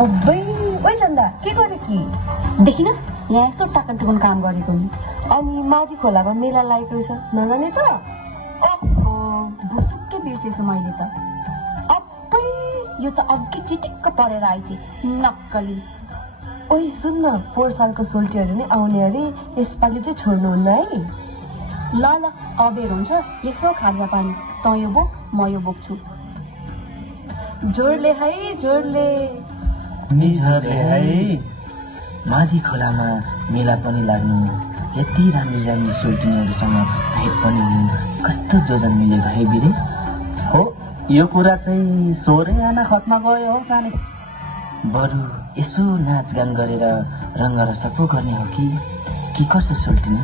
अब्बै ओइ चन्दा के गरे कि देखिनस् यहाँ यसो टाकन टुकन काम गरेको नि। अनि माथि खोलामा मेला लागेको रहेछ नजाने त? ओहो भुसुक्कै बिर्सेछु मैले त। अब्बै यो त अघि चिटिक्क परेर आइछ नक्कली। ओइ सुन्न पोहोर सालको सोल्टीहरू नै आउने अरे यसपालि चाहिँ छोड्नुहुन्न है। ल अबेर हुन्छ यसो खाजा पानी त यो बोक म यो बोक्छु। जोडले है जोडले निजले है। माथि खोलामा मेला पनि लाग्नु, यति राम्री सोल्टिनीहरूसँग भेट पनि हुनु, कस्तो जोजन मिलेको है बिरे। हो यो कुरा चाहिँ 16 आना खतमा गयो हो सानै। बरु यसो नाचगान गरेर रङ्गरसा पो गर्ने हो कि कसो सोल्टिनी?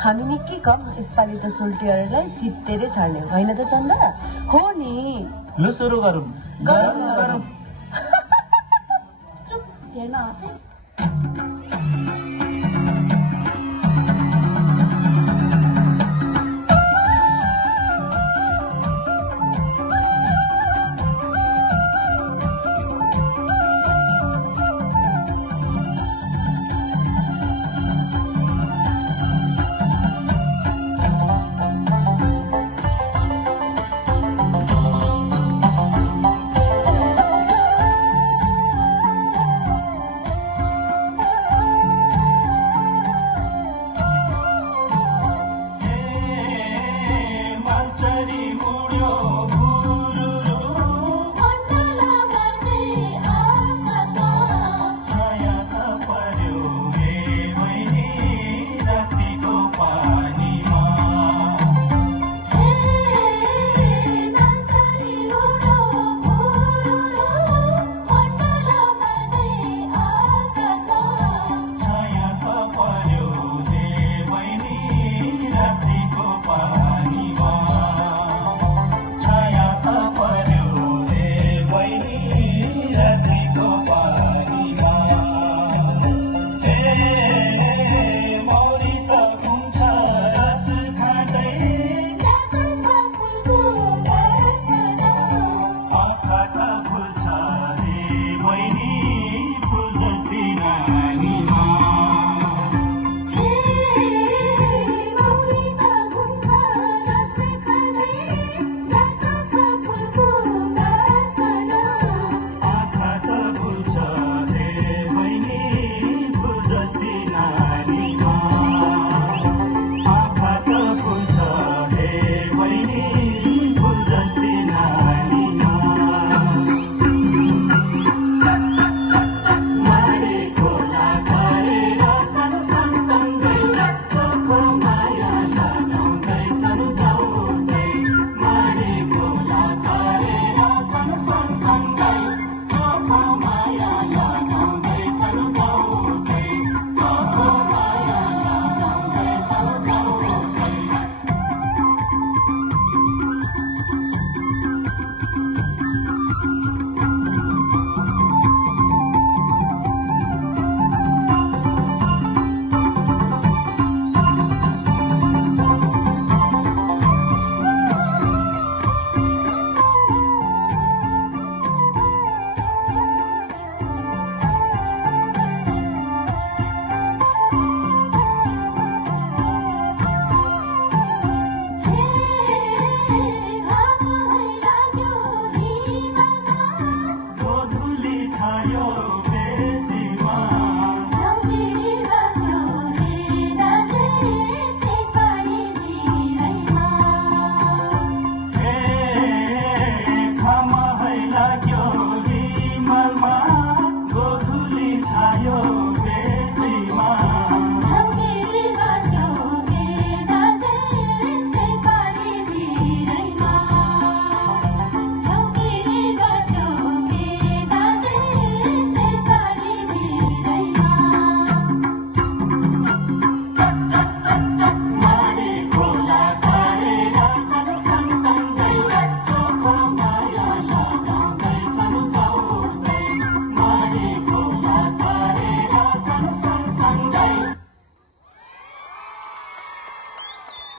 हामी निकै कम यसपालि त सोल्टीहरूलाई जित्तेरै छाड्ने होइन त चन्दा? हो नि। लु सुरु गरौँ। चुप हेर्न आफै।